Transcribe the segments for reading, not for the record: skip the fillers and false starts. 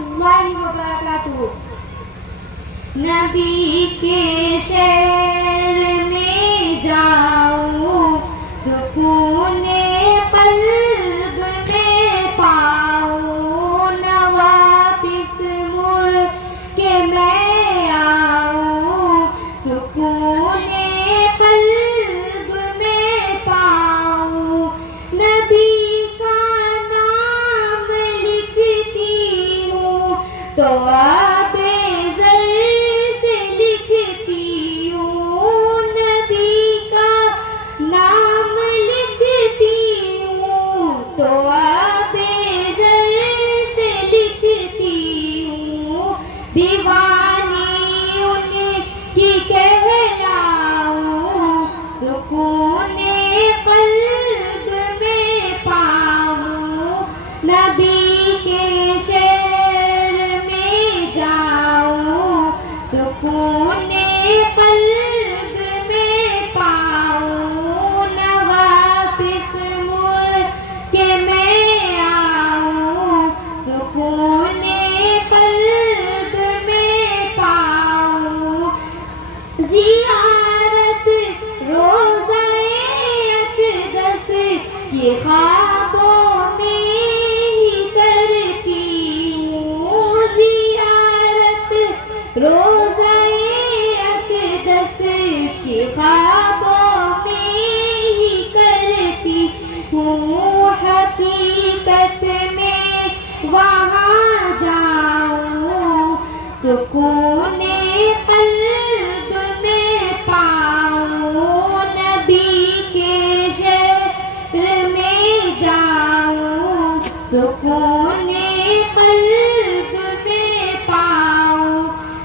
اللہ وبرکاتہ۔ نبی کے شہر میں جاؤں، سکون قلب میں پاؤں، نہ واپس مڑ کے میں آؤں، سکون قلب میں پاؤں۔ نبی کا نام لکھتی ہوں تو آب زر سے لکھتی ہوں، نبی کا نام لکھتی ہوں تو آب زر سے لکھتی ہوں۔ دیوانی ان کی کہلاؤں، سکون قلب میں پاؤں، نبی کے شہر میں جاؤں، سکون قلب میں پاؤں، نہ واپس مڑ کے میں آؤں، سکون قلب میں پاؤں۔ زیارت روضہ اقدس کی خوابوں میں ہی کرتی ہوں، زیارت روضہ اقدس کی خوابوں میں ہی کرتی ہوں۔ حقیقت میں وہاں جاؤں، سکون قلب میں پاؤں، نبی کے شہر میں جاؤں، سکون قلب میں پاؤں۔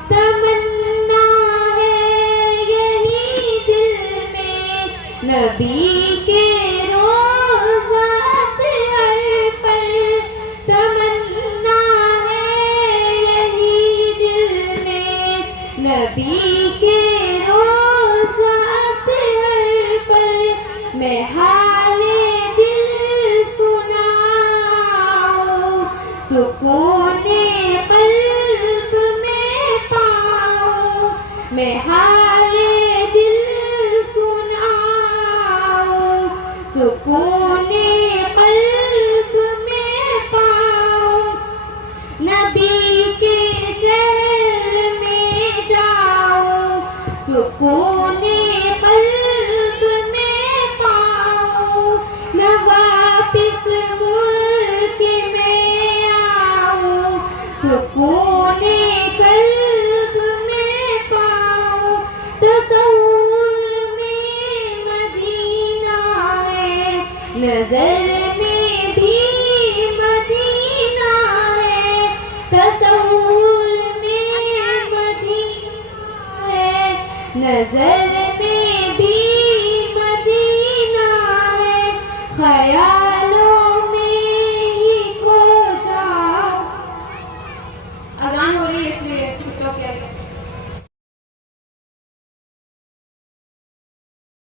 تمنا ہے یہی دل میں، نبی کے روضہ اطہر پر، تمنا ہے یہی دل میں، نبی کے روضہ اطہر پر۔ میں حال دل سناؤں، سکون قلب میں پاؤں، میں حال دل سناؤں، سکون قلب میں پاؤں۔ نبی کے شہر میں جاؤں، سکون قلب میں پاؤں، نہ واپس مڑ کے میں آؤں، سکون قلب میں پاؤں۔ تصور میں مدینہ ہے، نظر میں بھی مدینہ ہے، تصور میں مدینہ ہے، نظر